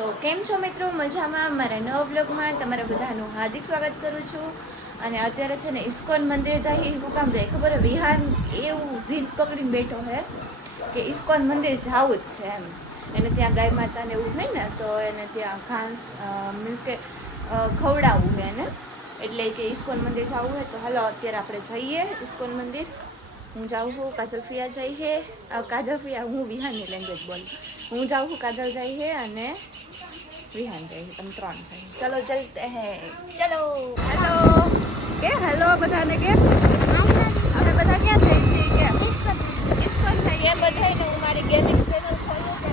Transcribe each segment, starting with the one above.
તો કેમ છો મિત્રો? મજામાં? મારા નવા બ્લોગમાં તમારા બધાનું હાર્દિક સ્વાગત કરું છું. અને અત્યારે છે ને ઇસ્કોન મંદિર જઈ શું કામ જાય ખબર? વિહાન એવું જીદ પકડીને બેઠો છે કે ઇસ્કોન મંદિર જવું જ છે એમ. એને ત્યાં ગાય માતાને એવું હોય ને તો એને ત્યાં ઘાસ મીન્સ કે ખવડાવવું છે એને, એટલે કે ઇસ્કોન મંદિર જવું હોય તો હાલો અત્યારે આપણે જઈએ ઇસ્કોન મંદિર. હું જાઉં છું, કાજલ ફિયા જાય છે. કાજલ ફિયા હું વિહાનની લેંગ્વેજ બોલું. હું જાઉં છું, કાજલ જાય છે અને વિહાન જાય છે. તમે ત્રણ જાય. ચલો ચલતે હે, ચલો. હેલો કે હેલો બધાને કે અમે બધા ક્યાં જઈએ છીએ કે ઇસ્કોન જઈએ બધાને. હું મારી ગેમિંગ ચેનલ ખોલું કે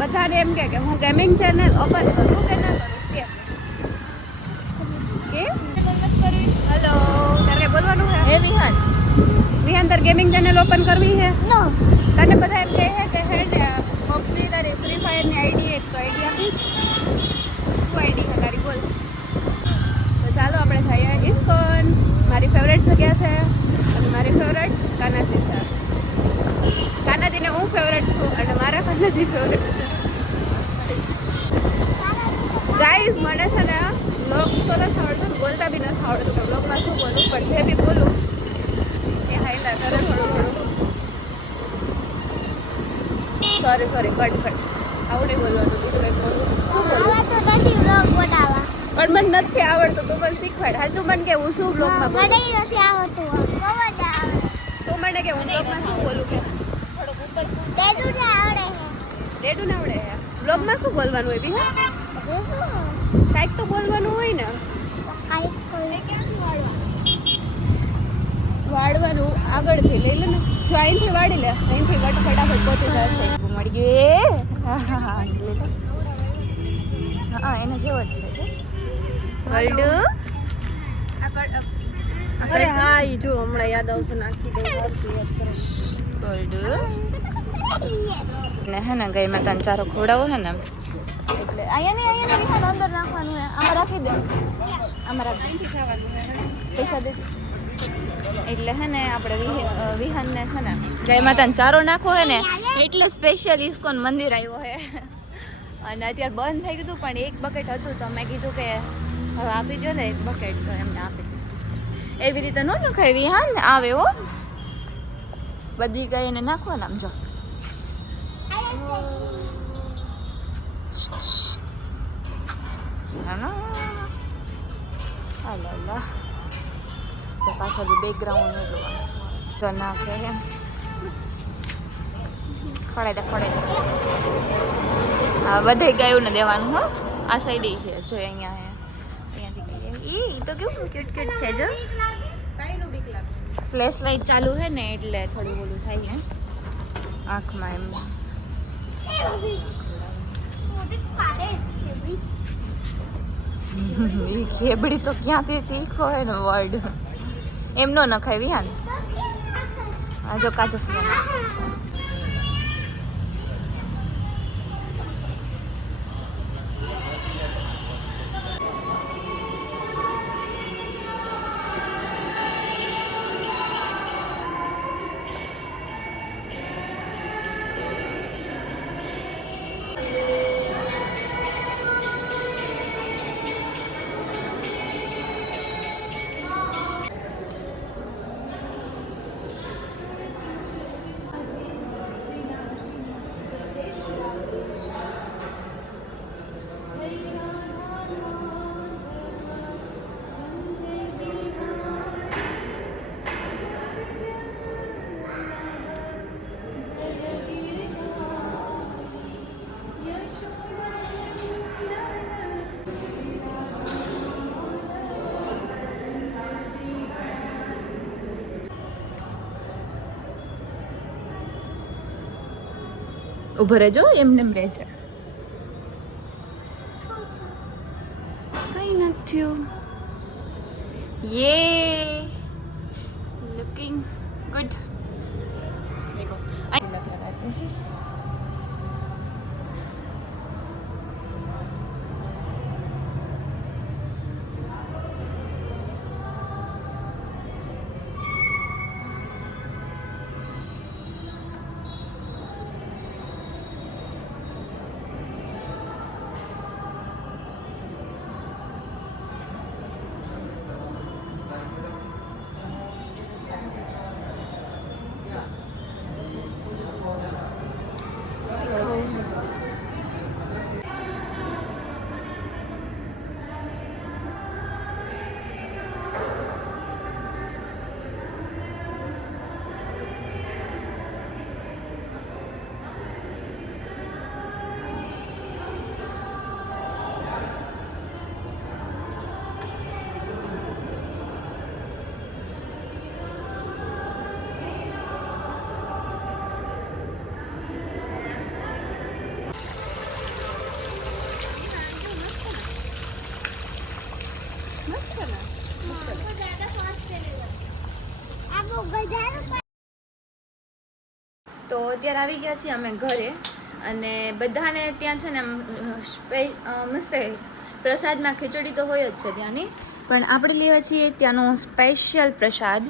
બધાને એમ કે હું ગેમિંગ ચેનલ ઓપન કરું કે ના કરું કે હેલો તારે બોલવાનું હે વિહાન? વિહાન તાર ગેમિંગ ચેનલ ઓપન કરવી છે? નો. તને બધા એમ કહે છે કે હે ને પબજી તારી ફ્રી ફાયરની આઈડી એક તો આઈડી આપી. શું આઈડી છે તારી બોલ? તો ચાલો આપણે જઈએ ઇસ્કોન. મારી ફેવરેટ જગ્યા છે અને મારી ફેવરેટ કાનાજી છે. કાનાજીને હું ફેવરેટ છું અને મારા કાનાજી ફેવરેટ છે. ગાઈઝ મને છે ને બ્લોગ તો નથી આવડતું, બોલતા બી નથી આવડતું કે બ્લોગમાં શું બોલું, પણ જે બી બોલું એ હાઈલા કરે થોડું સોરી કટ આવડે બોલવાનું, બીજું કંઈક બોલું. શું બોલું? પણ મને નથી આવડતું, તું મને શીખવાડ. હાલ તું મને કે હું શું બ્લોગમાં બોલું. તું મને કે હું બ્લોગમાં શું બોલું કે થોડુંક ઉપર ડેડું ને આવડે હે. બ્લોગમાં શું બોલવાનું હોય બી? કાંઈક તો બોલવાનું હોય ને. વાળવાનું આગળથી લઈ લે ને. જો અહીંથી વાળી લે, અહીંથી ફટાફટ પહોંચી જશે. મળી ગયું. હા એને જેવો જ છે. વર્લ્ડ અરે હા ઈ જો હમણાં યાદ આવશે નાખી દે. વર્લ્ડ ને હે ને ગાય માતાને ચારો ખવડાવો હે ને એટલે અહીંયા ને વિહાન અંદર નાખવાનું હે. આમાં રાખી દે, આમાં રાખી પૈસા દે. એટલે હે ને આપણે વિહાનને છે ને ગાય માતાને ચારો નાખવો હે ને એટલે સ્પેશિયલ ઇસ્કોન મંદિર આવ્યો હે. અને અત્યારે બંધ થઈ ગયું પણ એક બકેટ હતું તો મેં કીધું કે હવે આપી દો ને એક બકેટ, તો એમને આપી દીધું. એવી રીતે ન નખાય વિહાન આવે હો, બધી ગાય એને નાખવાના. આમ જો પાછળ બેકગ્રાઉન્ડ એટલું વાંચતું નાખે એમ. ખડાઈ દે હા બધે ગાયોને દેવાનું હો. આ સાઈડ છે જો અહીંયા અહીંયાથી ઈ તો કેવું ક્યુટ છે. જો ફ્લેશ લાઈટ ચાલુ છે ને એટલે થોડું ઓલું થાય હે આંખમાં એમ. ઈ ખેબડી તો ક્યાંથી શીખો હે ને વર્ડ એમ નો નખાય વિહાન. આ જો કાચો ઉભો રહેજો, એમને એમ રહેજે. કઈ નથી. યે લુકિંગ ગુડ. देखो तिलक लगाते हैं. તો અત્યારે આવી ગયા છીએ અમે ઘરે અને બધાને ત્યાં છે ને મસ્ત પ્રસાદમાં ખીચડી તો હોય જ છે ત્યાંની, પણ આપણે લેવા છીએ ત્યાંનો સ્પેશિયલ પ્રસાદ.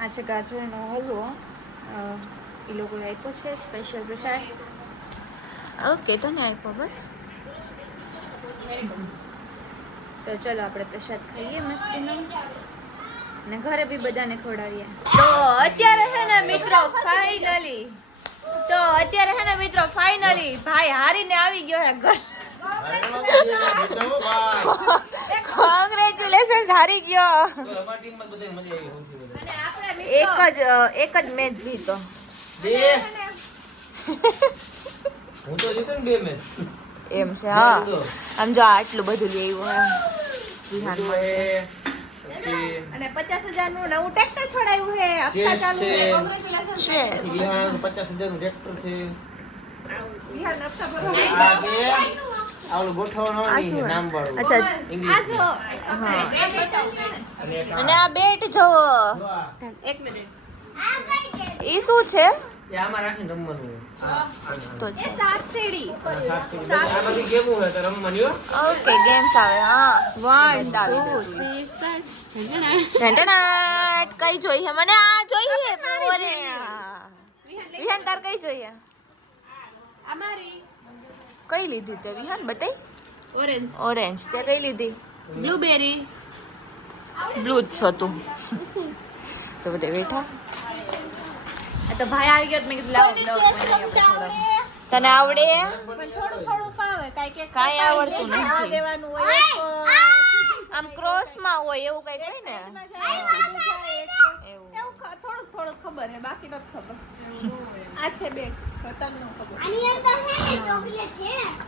આ છે ગાજરનો હલવો, એ લોકોએ આપ્યો છે સ્પેશિયલ પ્રસાદ. ઓકે, તને આપ્યો બસ. તો ચલો આપણે પ્રસાદ ખાઈએ મસ્તીનો અને ઘરે બી બધાને ખવડાવીએ. તો અત્યારે છે ને મિત્રો ફાઇનલી ભાઈ હારીને આવી ગયો હે ઘર. કોંગ્રેચ્યુલેશન્સ, હારી ગયો. એક જ મેચ જીતો. હું તો જીતો ને 2 મેચ. એમ છે? હા, આમ જો આટલું બધું લેવું અને 50,000 નું નવું ટ્રેક્ટર છોડાયું છે. હપ્તા ચાલુ છે. કોંગ્રેચ્યુલેશન છે. વિહારનું 50,000 નું ટ્રેક્ટર છે. વિહાર હપ્તા ભરો. આ કે આવલું ગોઠવવાનું નહીં, નામ વાળું. અચ્છા, આ ઇંગ્લિશ. જો હા. અને એક અને આ બેટ જોવો, એક મિનિટ. ઈ શું છે? એ આમાં રાખીને રમવાનું હોય. તો એ છે. સાત સીડી. આ બધી ગેમો હોય તો રમવાની હો. ઓકે, ગેમ્સ આવે. હા, 1 2 ટંટણાટ. કઈ જોઈએ મને? આ જોઈએ. ઓરે વિહાન, તાર કઈ જોઈએ? અમારી કઈ લીધી તે વિહાન? બતાઈ. Orange, orange. તે કઈ લીધી? બ્લુબેરી. બ્લુ જ હતું. તો બધે બેઠા. આ તો ભાઈ આવી ગયો તો મેં કીધું લાવો બ્લોગ બનાવીએ આપણે થોડો. તને આવડે? પણ થોડું થોડું ફાવે. કાંઈ આવડતું આ નથી. દેવાનું હોય. આમ ક્રોસમાં હોય એવું કઈ હોય ને. એવું. થોડુંક ખબર હે, બાકી નથી ખબર. આ છે બેગ, તમને ખબર.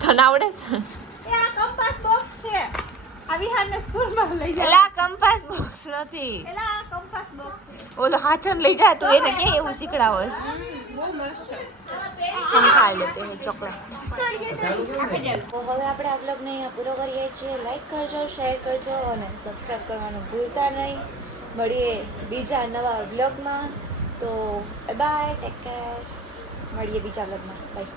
તને આવડે છે? એ આ કંપાસ બોક્સ છે. આ વિહારને સ્કૂલમાં લઈ જાય. એલા કંપાસ બોક્સ નથી. એલા આ કંપાસ બોક્સ છે. ઓલો હાથન લઈ જા તું, એને ક્યાં એવું શીખડાવસ? બહુ મસ્ત છે. हम खा लेते हैं चॉकलेट. આપી જાય. તો હવે આપણે આ બ્લોગને અહીંયા પૂરો કરીએ છીએ. લાઈક કરજો, શેર કરજો અને સબસ્ક્રાઈબ કરવાનું ભૂલતા નહીં. મળીએ બીજા નવા બ્લોગમાં. તો બાય, ટેક કેર. મળીએ બીજા બ્લોગમાં. બાય.